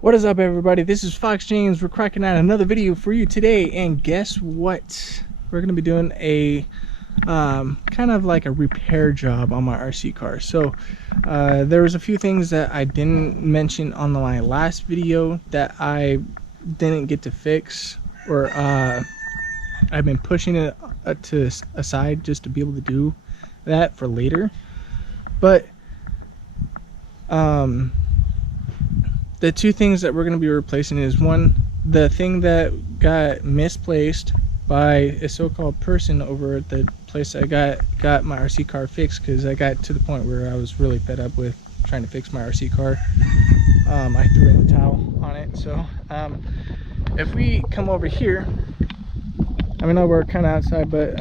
What is up, everybody? This is Fox James. We're cracking out another video for you today, and guess what? We're going to be doing a kind of like a repair job on my RC car. So there was a few things that I didn't mention on my last video that I didn't get to fix, or I've been pushing it to aside just to be able to do that for later. But the two things that we're going to be replacing is, one, the thing that got misplaced by a so-called person over at the place I got my RC car fixed, because I got to the point where I was really fed up with trying to fix my RC car. I threw in the towel on it. So if we come over here, I mean, we're kind of outside, but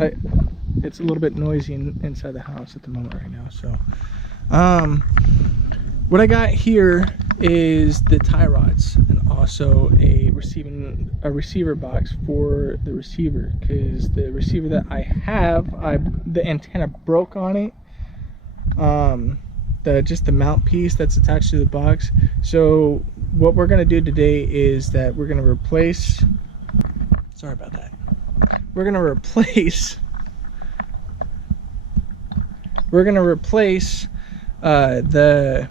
it's a little bit noisy inside the house at the moment right now. So what I got here is the tie rods and also a receiver box for the receiver, because the receiver that I have, the antenna broke on it. Just the mount piece that's attached to the box. So what we're gonna do today is that we're gonna replace. Sorry about that. We're gonna replace the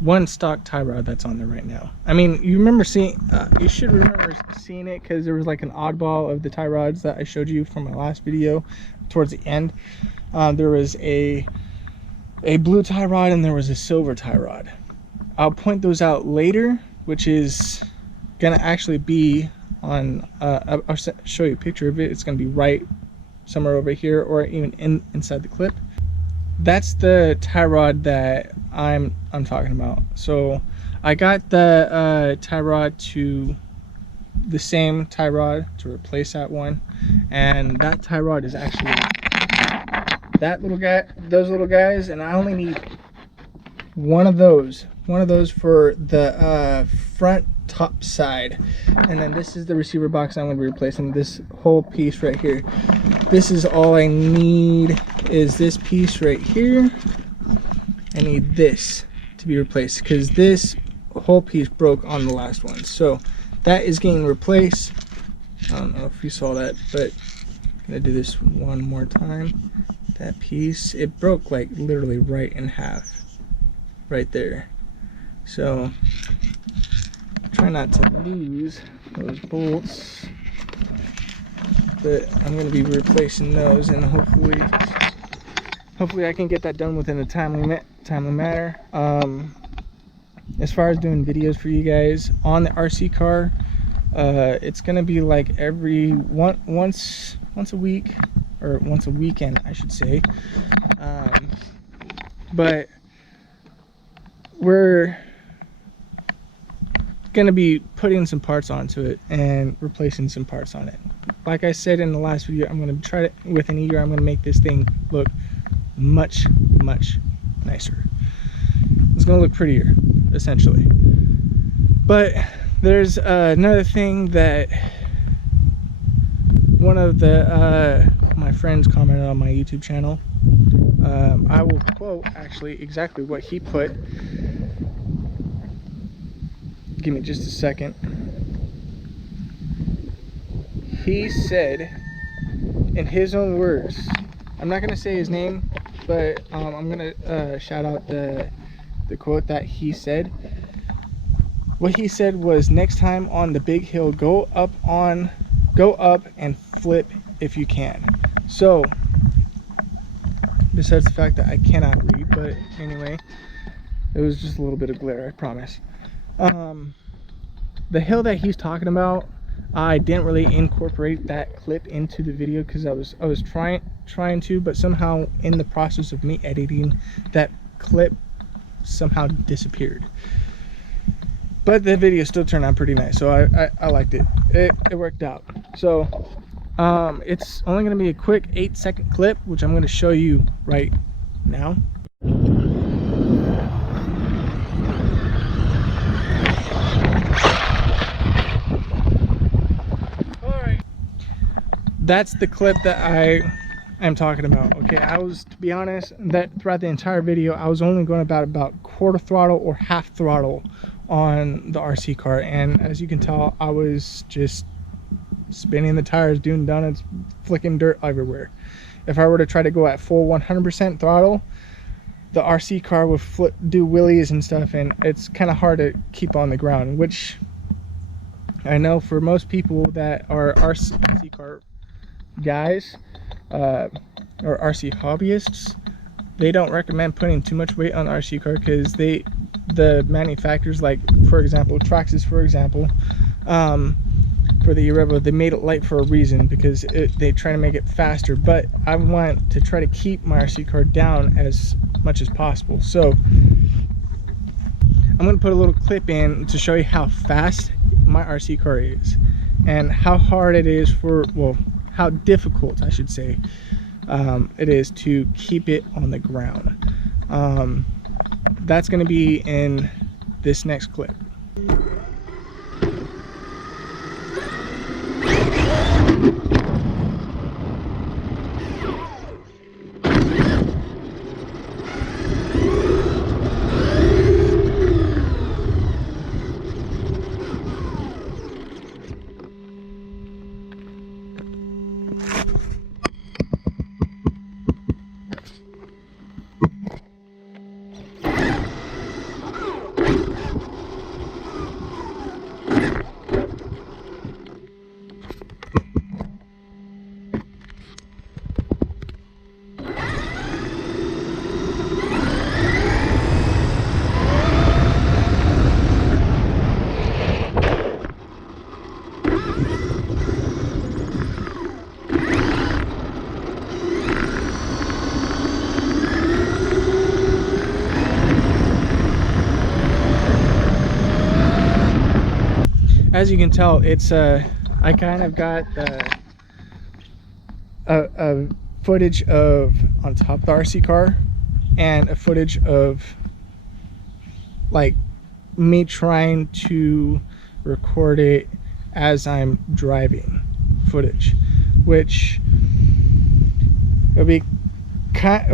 one stock tie rod that's on there right now. I mean, you should remember seeing it, because there was like an oddball of the tie rods that I showed you from my last video. Towards the end, there was a blue tie rod and there was a silver tie rod. I'll point those out later, which is gonna actually be on I'll show you a picture of it. It's gonna be right somewhere over here, or even inside the clip. That's the tie rod that I'm talking about. So I got the tie rod to the same tie rod to replace that one, and that tie rod is actually that little guy, those little guys, and I only need one of those for the front top side. And then this is the receiver box I'm going to be replacing. This whole piece right here, this is all I need, is this piece right here. I need this to be replaced because this whole piece broke on the last one, so that is getting replaced. I don't know if you saw that, but I'm gonna do this one more time. That piece, it broke like literally right in half right there. So try not to lose those bolts, but I'm going to be replacing those, and hopefully I can get that done within a timely manner. As far as doing videos for you guys on the RC car, it's going to be like once a week, or once a weekend I should say. But we're gonna be putting some parts onto it and replacing some parts on it. Like I said in the last video, I'm gonna try it within a year. I'm gonna make this thing look much nicer. It's gonna look prettier, essentially. But there's another thing that one of the my friends commented on my YouTube channel. I will quote actually exactly what he put. Give me just a second. He said, in his own words, I'm not gonna say his name, but I'm gonna shout out the quote that he said. What he said was, next time on the big hill, go up and flip if you can. So besides the fact that I cannot read, but anyway, it was just a little bit of glare, I promise. The hill that he's talking about, I didn't really incorporate that clip into the video because I was trying to, but somehow in the process of me editing, that clip somehow disappeared. But the video still turned out pretty nice, so I liked it. It worked out. So it's only going to be a quick 8-second clip, which I'm going to show you right now. That's the clip that I I'm talking about. Okay, I was, to be honest, that throughout the entire video I was only going about quarter throttle or half throttle on the RC car, and as you can tell, I was just spinning the tires, doing donuts, flicking dirt everywhere. If I were to try to go at full 100% throttle, the RC car would do wheelies and stuff, and it's kind of hard to keep on the ground, which I know for most people that are RC car guys or RC hobbyists, they don't recommend putting too much weight on the RC car, because the manufacturers, like for example Traxxas, for example, for the E-Revo, they made it light for a reason, because they try to make it faster. But I want to try to keep my RC car down as much as possible, so I'm going to put a little clip in to show you how fast my RC car is and how hard it is for, well, how difficult I should say it is to keep it on the ground. That's going to be in this next clip. As you can tell, it's I kind of got a footage of on top of the RC car and a footage of like me trying to record it as I'm driving footage, which it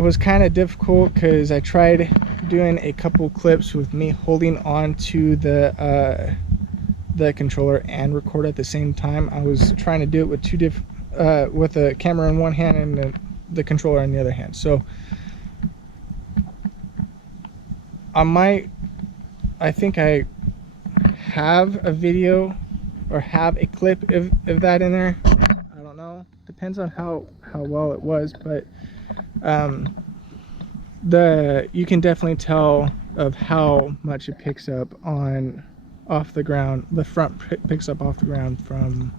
was kind of difficult because I tried doing a couple clips with me holding on to the controller and record at the same time. I was trying to do it with with a camera in one hand and the controller in the other hand. So I think I have a video or have a clip of that in there. I don't know, depends on how well it was, but you can definitely tell of how much it picks up off the ground. The front picks up off the ground from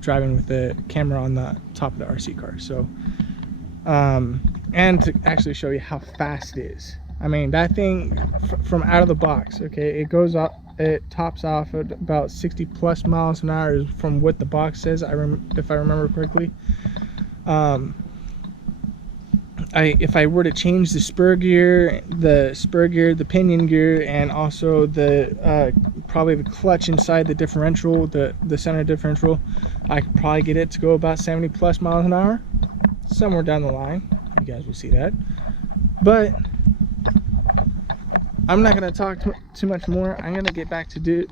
driving with the camera on the top of the RC car. So and to actually show you how fast it is, I mean, that thing from out of the box, okay, it goes up, it tops off at about 60 plus miles an hour from what the box says, if I remember correctly. If I were to change the spur gear, the pinion gear, and also the probably the clutch inside the differential, the center differential, I could probably get it to go about 70 plus miles an hour somewhere down the line. You guys will see that. But I'm not going to talk too much more. I'm going to get back to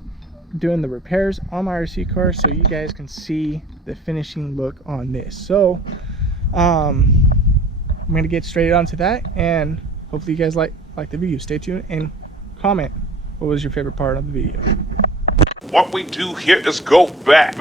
doing the repairs on my RC car so you guys can see the finishing look on this. So I'm going to get straight onto that, and hopefully you guys like the video. Stay tuned and comment what was your favorite part of the video. What we do here is go back.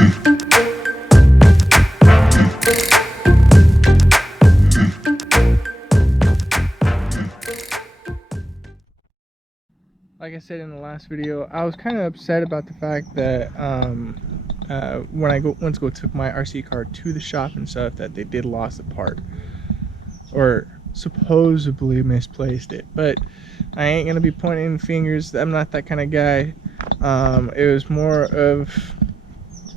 Like I said in the last video, I was kind of upset about the fact that when I went to go took my RC car to the shop and stuff, that they did lost a part, or supposedly misplaced it. But I ain't gonna be pointing fingers. I'm not that kind of guy. It was more of,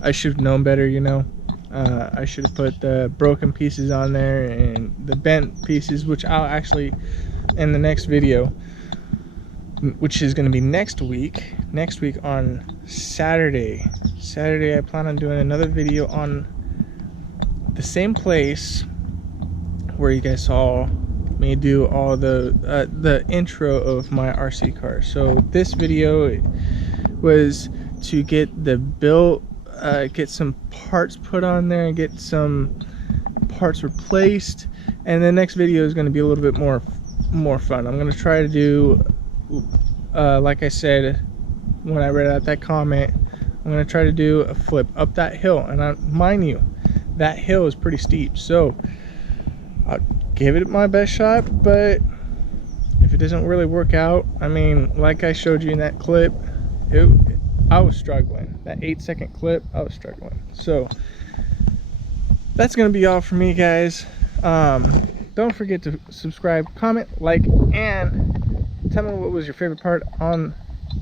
I should have known better, you know. I should have put the broken pieces on there and the bent pieces, which I'll actually, in the next video, which is going to be next week on Saturday, I plan on doing another video on the same place where you guys saw me do all the intro of my RC car. So this video was to get the build, get some parts put on there and get some parts replaced, and the next video is going to be a little bit more fun. I'm going to try to do, like I said when I read out that comment, I'm going to try to do a flip up that hill, and mind you, that hill is pretty steep, so I'll give it my best shot. But if it doesn't really work out, I mean, like I showed you in that clip, I was struggling. That 8-second clip, I was struggling. So that's gonna be all for me, guys. Don't forget to subscribe, comment, like, and tell me what was your favorite part on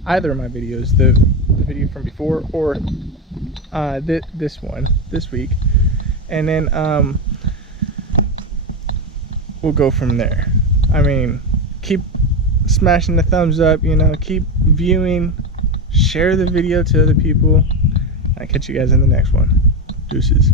either of my videos, the video from before or this one this week, and then we'll go from there. I mean, keep smashing the thumbs up, you know, keep viewing, share the video to other people. I'll catch you guys in the next one. Deuces.